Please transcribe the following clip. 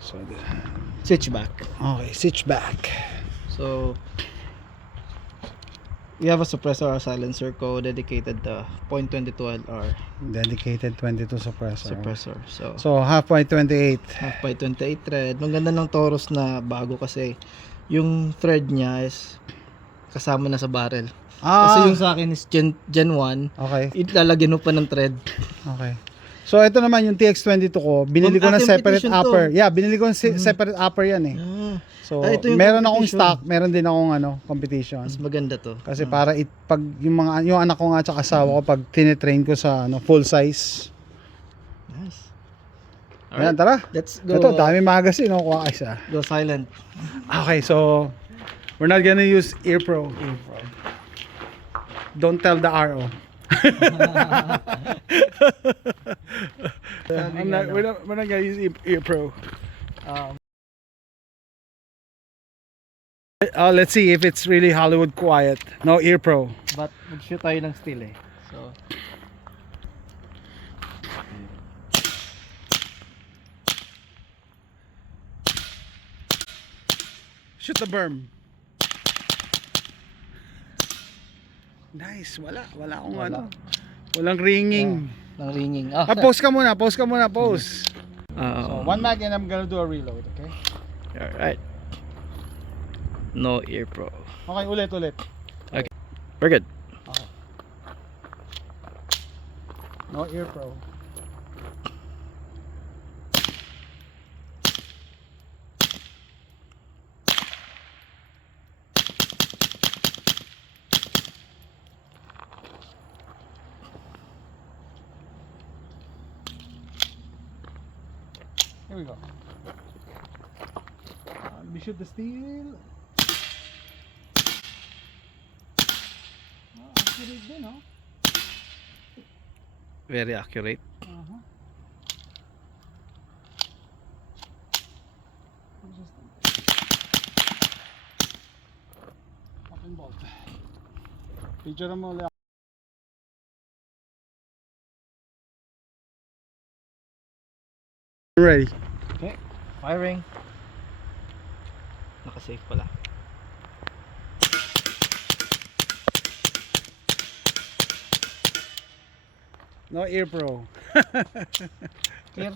So, Switchback. okay, switchback. So we have a suppressor or silencer dedicated to 0.22 LR Dedicated 22 suppressor. suppressor. So, half by 28. Half by 28 thread. Ang ganda ng Taurus na bago kasi yung thread niya is kasama na sa barrel. Kasi yung sa akin is Gen 1. Okay. Ilalagyan mo pa ng thread. Okay. So, ito naman yung TX22 ko. Binili ko ng separate competition to. upper. Yeah, binili ko ng separate upper yan eh. Ah, So, ito yung meron akong competition. stock, meron din akong competition. mas maganda to. Kasi para pag yung anak ko nga at asawa ko pag tinetrain ko sa full size. Nice. Ayan, tara. Let's go. Ito, dami magazine, no? Kuha isa. Go silent. Okay, so we're not gonna use Ear Pro. Don't tell the RO. We're not gonna use Ear Pro. Let's see if it's really Hollywood quiet. No Ear Pro. But mag-shoot tayo ng still eh. So Shoot the berm. Nice, wala akong walang ringing. ng ringing. Pause ka muna, pause. So, One mag and I'm gonna do a reload, okay? alright. No Ear Pro. Okay, ulit. We're good. No Ear Pro. Here we go. We shoot the steel. Accurate din, no? Very accurate. Fucking bolt. Picture mo ulit. Ready. Okay. Firing. Naka-safe pala. No Ear Pro. Clear.